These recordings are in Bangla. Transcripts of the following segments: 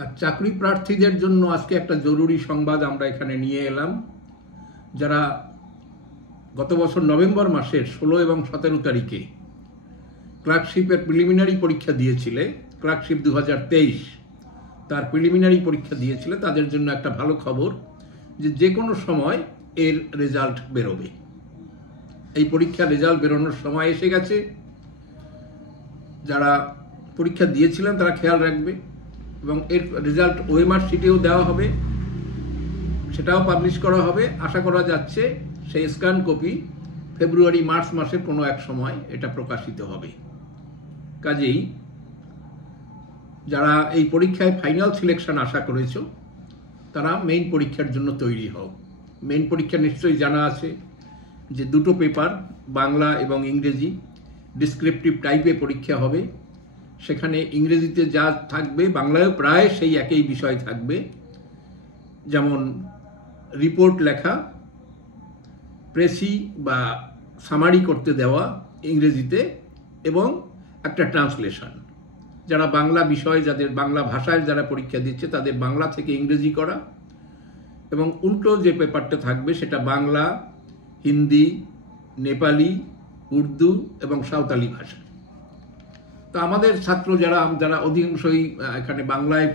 আর চাকরি প্রার্থীদের জন্য আজকে একটা জরুরি সংবাদ আমরা এখানে নিয়ে এলাম। যারা গত বছর নভেম্বর মাসের 16 এবং 17 তারিখে ক্লার্কশিপের প্রিলিমিনারি পরীক্ষা দিয়েছিলে, ক্লার্কশিপ 2023 তার প্রিলিমিনারি পরীক্ষা দিয়েছিলে, তাদের জন্য একটা ভালো খবর যে কোনো সময় এর রেজাল্ট বেরোবে। এই পরীক্ষার রেজাল্ট বেরোনোর সময় এসে গেছে। যারা পরীক্ষা দিয়েছিলেন তারা খেয়াল রাখবে এবং এর রেজাল্ট ওএমআর শিটেও দেওয়া হবে, সেটাও পাবলিশ করা হবে। আশা করা যাচ্ছে সেই স্ক্যান কপি ফেব্রুয়ারি মার্চ মাসের কোনো এক সময় এটা প্রকাশিত হবে। কাজেই যারা এই পরীক্ষায় ফাইনাল সিলেকশন আশা করেছো তারা মেইন পরীক্ষার জন্য তৈরি হও। মেইন পরীক্ষা নিশ্চয়ই জানা আছে যে দুটো পেপার, বাংলা এবং ইংরেজি, ডিসক্রিপটিভ টাইপে পরীক্ষা হবে। সেখানে ইংরেজিতে যা থাকবে বাংলায়ও প্রায় সেই একই বিষয় থাকবে, যেমন রিপোর্ট লেখা, প্রেসি বা সামারি করতে দেওয়া ইংরেজিতে, এবং একটা ট্রান্সলেশন। যারা বাংলা বিষয়, যাদের বাংলা ভাষায় যারা পরীক্ষা দিচ্ছে তাদের বাংলা থেকে ইংরেজি করা, এবং উল্টো যে পেপারটা থাকবে সেটা বাংলা, হিন্দি, নেপালি, উর্দু এবং সাঁওতালি ভাষা। তো আমাদের ছাত্র যারা অধিকাংশই এখানে বাংলায়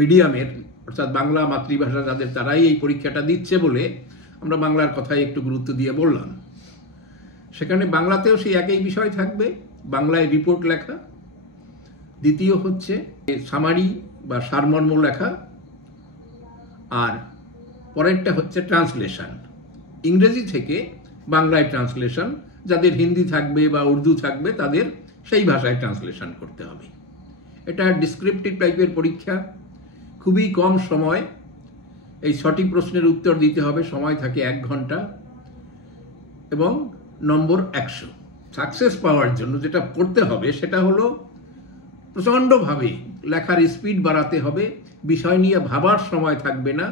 মিডিয়ামের, অর্থাৎ বাংলা মাতৃভাষা যাদের, তারাই এই পরীক্ষাটা দিচ্ছে বলে আমরা বাংলার কথায় একটু গুরুত্ব দিয়ে বললাম। সেখানে বাংলাতেও সেই একই বিষয় থাকবে, বাংলায় রিপোর্ট লেখা, দ্বিতীয় হচ্ছে সামারি বা সারমর্ম লেখা, আর পরেরটা হচ্ছে ট্রান্সলেশন, ইংরেজি থেকে বাংলায় ট্রান্সলেশন। যাদের হিন্দি থাকবে বা উর্দু থাকবে তাদের সেই ভাষায় ট্রান্সলেশন করতে হবে। এটা ডিসক্রিপটিভ টাইপের পরীক্ষা, খুবই কম সময় এই 6টি প্রশ্নের উত্তর দিতে হবে। সময় থাকে 1 ঘন্টা এবং নম্বর 100। সাকসেস পাওয়ার জন্য যেটা করতে হবে সেটা হলো প্রচণ্ডভাবে লেখার স্পিড বাড়াতে হবে, বিষয় নিয়ে ভাবার সময় থাকবে না,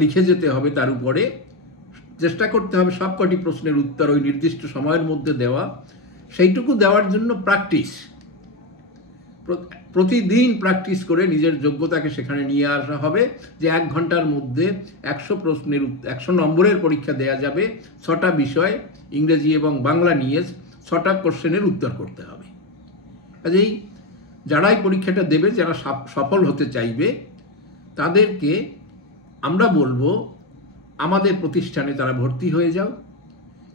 লিখে যেতে হবে। তার উপরে চেষ্টা করতে হবে সবকটি প্রশ্নের উত্তর ওই নির্দিষ্ট সময়ের মধ্যে দেওয়া। সেইটুকু দেওয়ার জন্য প্র্যাকটিস, প্রতিদিন প্র্যাকটিস করে নিজের যোগ্যতাকে সেখানে নিয়ে আসা হবে যে 1 ঘন্টার মধ্যে 100 নম্বরের পরীক্ষা দেয়া যাবে। 6টা বিষয় ইংরেজি এবং বাংলা নিয়ে 6টা কোশ্চেনের উত্তর করতে হবে। কাজেই যারাই পরীক্ষাটা দেবে, যারা সফল হতে চাইবে, তাদেরকে আমরা বলবো আমাদের প্রতিষ্ঠানে তারা ভর্তি হয়ে যাও।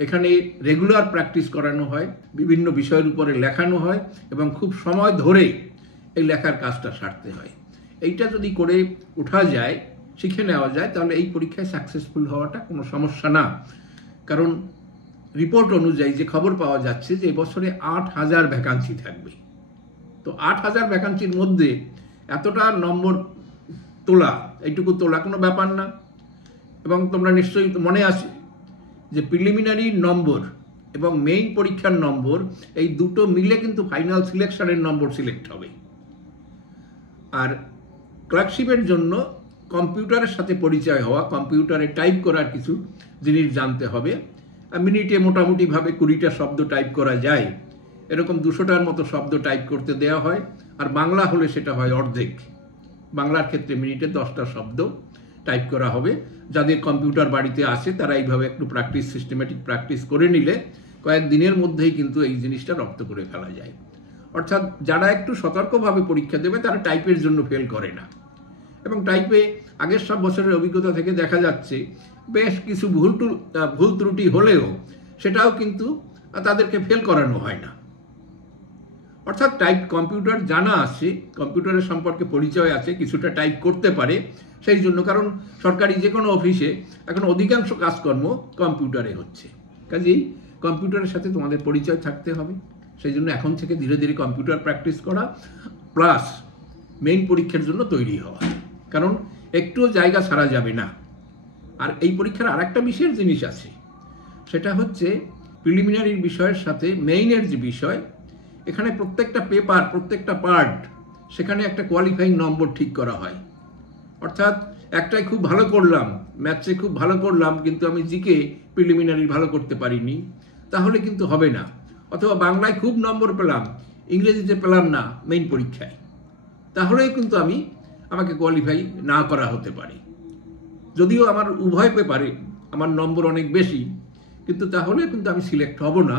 এখানে রেগুলার প্র্যাকটিস করানো হয়, বিভিন্ন বিষয়ের উপরে লেখানো হয় এবং খুব সময় ধরে এই লেখার কাজটা সারতে হয়। এইটা যদি করে ওঠা যায়, শিখে নেওয়া যায়, তাহলে এই পরীক্ষায় সাকসেসফুল হওয়াটা কোনো সমস্যা না। কারণ রিপোর্ট অনুযায়ী যে খবর পাওয়া যাচ্ছে যে এবছরে 8000 ভ্যাকান্সি থাকবে। তো 8000 ভ্যাকান্সির মধ্যে এতটা নম্বর তোলা, এইটুকু তোলা কোনো ব্যাপার না। এবং তোমরা নিশ্চয়ই মনে আছে যে প্রিলিমিনারি নম্বর এবং মেইন পরীক্ষার নম্বর, এই দুটো মিলে কিন্তু ফাইনাল সিলেকশনের নম্বর সিলেক্ট হবে। আর ক্লার্কশিপের জন্য কম্পিউটারের সাথে পরিচয় হওয়া, কম্পিউটারে টাইপ করার কিছু জিনিস জানতে হবে। মিনিটে মোটামুটিভাবে 20টা শব্দ টাইপ করা যায়, এরকম 200টার মতো শব্দ টাইপ করতে দেওয়া হয়। আর বাংলা হলে সেটা হয় অর্ধেক। বাংলার ক্ষেত্রে মিনিটে 10টা শব্দ টাইপ করা হবে। যাদের কম্পিউটার বাড়িতে আছে তারা এইভাবে একটু প্র্যাকটিস, সিস্টেমেটিক প্র্যাকটিস করে নিলে কয়েকদিনের মধ্যেই কিন্তু এই জিনিসটা রপ্ত করে ফেলা যায়। অর্থাৎ যারা একটু সতর্কভাবে পরীক্ষা দেবে তারা টাইপের জন্য ফেল করে না। এবং টাইপে আগের সব বছরের অভিজ্ঞতা থেকে দেখা যাচ্ছে বেশ কিছু ভুল ত্রুটি হলেও সেটাও কিন্তু তাদেরকে ফেল করানো হয় না। অর্থাৎ টাইপ, কম্পিউটার জানা আছে, কম্পিউটারের সম্পর্কে পরিচয় আছে, কিছুটা টাইপ করতে পারে সেই জন্য। কারণ সরকারি যে কোনো অফিসে এখন অধিকাংশ কাজকর্ম কম্পিউটারে হচ্ছে। কাজেই কম্পিউটারের সাথে তোমাদের পরিচয় থাকতে হবে। সেই জন্য এখন থেকে ধীরে ধীরে কম্পিউটার প্র্যাকটিস করা, প্লাস মেইন পরীক্ষার জন্য তৈরি হওয়া। কারণ একটুও জায়গা ছাড়া যাবে না। আর এই পরীক্ষার আরেকটা বিশেষ জিনিস আছে, সেটা হচ্ছে প্রিলিমিনারির বিষয়ের সাথে মেইনের যে বিষয়, এখানে প্রত্যেকটা পেপার, প্রত্যেকটা পার্ট, সেখানে একটা কোয়ালিফাইং নম্বর ঠিক করা হয়। অর্থাৎ একটাই খুব ভালো করলাম, ম্যাথসে খুব ভালো করলাম, কিন্তু আমি জিকে প্রিলিমিনারি ভালো করতে পারিনি, তাহলে কিন্তু হবে না। অথবা বাংলায় খুব নম্বর পেলাম, ইংরেজিতে পেলাম না মেইন পরীক্ষায়, তাহলেই কিন্তু আমাকে কোয়ালিফাই না করা হতে পারে। যদিও আমার উভয় পেপারে আমার নম্বর অনেক বেশি, কিন্তু তাহলে কিন্তু আমি সিলেক্ট হব না,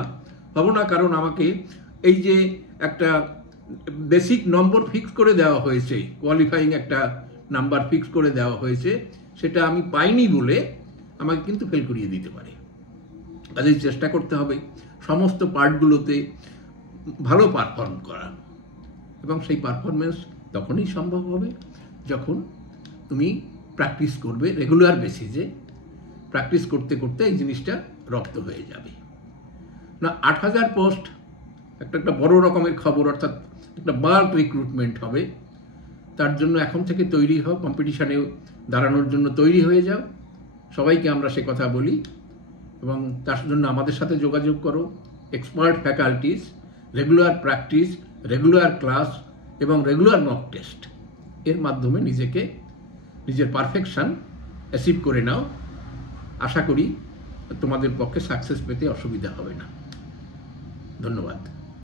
কারণ আমাকে এই যে একটা বেসিক নম্বর ফিক্স করে দেওয়া হয়েছে, কোয়ালিফাইং একটা নাম্বার ফিক্স করে দেওয়া হয়েছে, সেটা আমি পাইনি বলে আমাকে কিন্তু ফেল করিয়ে দিতে পারে। কাজেই চেষ্টা করতে হবে সমস্ত পার্টগুলোতে ভালো পারফর্ম করা, এবং সেই পারফরমেন্স তখনই সম্ভব হবে যখন তুমি প্র্যাকটিস করবে রেগুলার বেসিসে। প্র্যাকটিস করতে করতে এই জিনিসটা রপ্ত হয়ে যাবে। না, 8,000 পোস্ট একটা বড় রকমের খবর, অর্থাৎ একটা বাল্ক রিক্রুটমেন্ট হবে। তার জন্য এখন থেকে তৈরি হও, কম্পিটিশানে দাঁড়ানোর জন্য তৈরি হয়ে যাও। সবাইকে আমরা সে কথা বলি, এবং তার জন্য আমাদের সাথে যোগাযোগ করো। Expert faculties, regular practice, regular class এবং রেগুলার মক টেস্ট এর মাধ্যমে নিজের পারফেকশন অ্যাচিভ করে নাও। আশা করি তোমাদের পক্ষে সাকসেস পেতে অসুবিধা হবে না। ধন্যবাদ।